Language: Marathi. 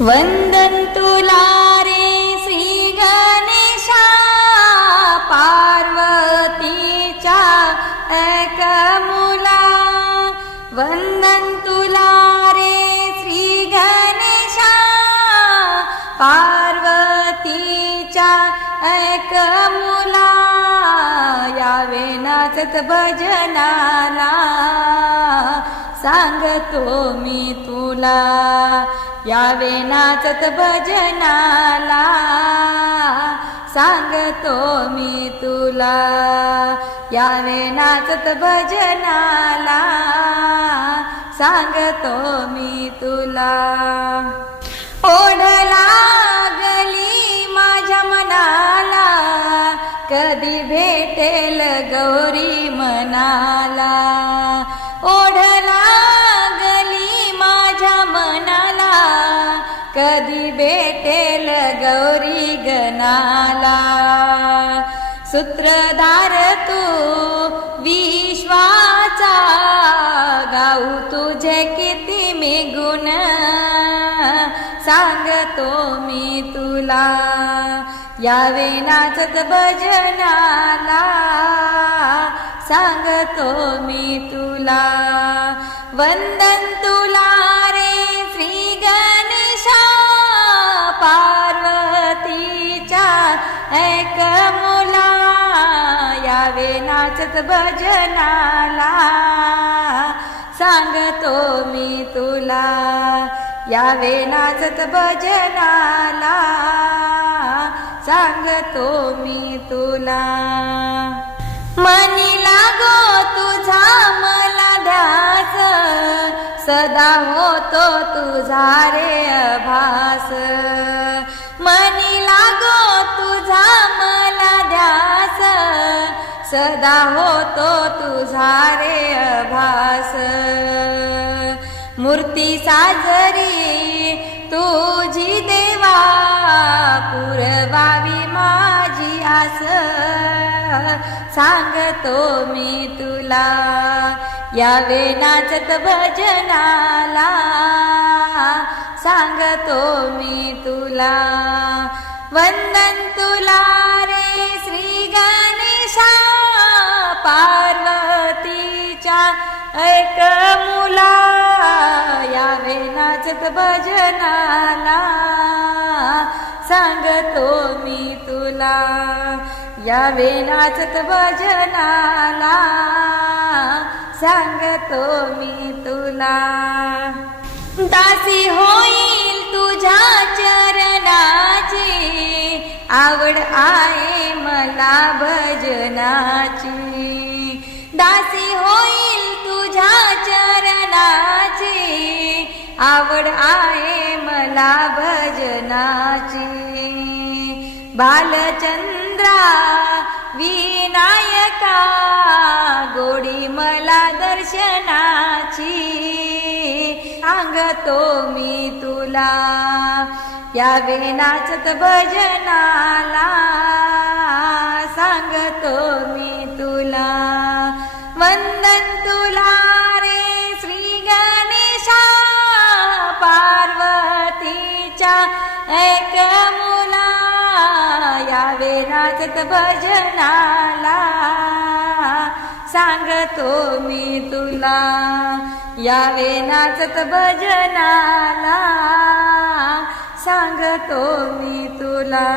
वंदन तुला रे श्री गणेशा पार्वतीच्या एक मुला वंदन तुला रे श्री गणेशा पार्वतीच्या एक मुला यावे नाचत भजनाला. सांगतो मी तुला. यावे नाचत भजनाला सांगतो मी तुला. यावे नाचत भजनाला सांगतो मी तुला. ओढ लागली माझ्या मनाला. कधी भेटेल गौरी मनाला. कधी भेटेल गौरी गणाला? सूत्रधार तू विश्वाचा गाऊ तुझे किती मी गुण सांगतो मी तुला यावे नाचत भजनाला. सांगतो मी तुला वंदन तुला. नाचत भजनाला. सांगतो मी तुला यावे नाचत भजनाला. सांगतो मी तुला. मनी लागो तुझा मला ध्यास सदा होतो तुझा रे अभास. सदा होतो तुझा रे अभास. मूर्ती साजरी तुझी देवा पुरवावी माझी आस. सांगतो मी तुला यावे नाचत भजनाला. सांगतो मी तुला वंदन तुला रे श्रीगा ऐक एक मुला यावे नाचत भजनाला. सांगतो मी तुला यावे नाचत भजनाला. सांगतो मी तुला. दासी होईल तुझ्या चरणाची आवड आहे मला भजनाची. दासी होईल तुझ्या चरणाची आवड आहे मला भजनाची. बालचंद्रा विनायका गोडी मला दर्शनाची. सांगतो मी तुला या विनाचत भजनाला. पार्वतीच्या एक मुला यावे नाचत भजनाला. सांगतो मी तुला यावे नाचत भजनाला. सांगतो मी तुला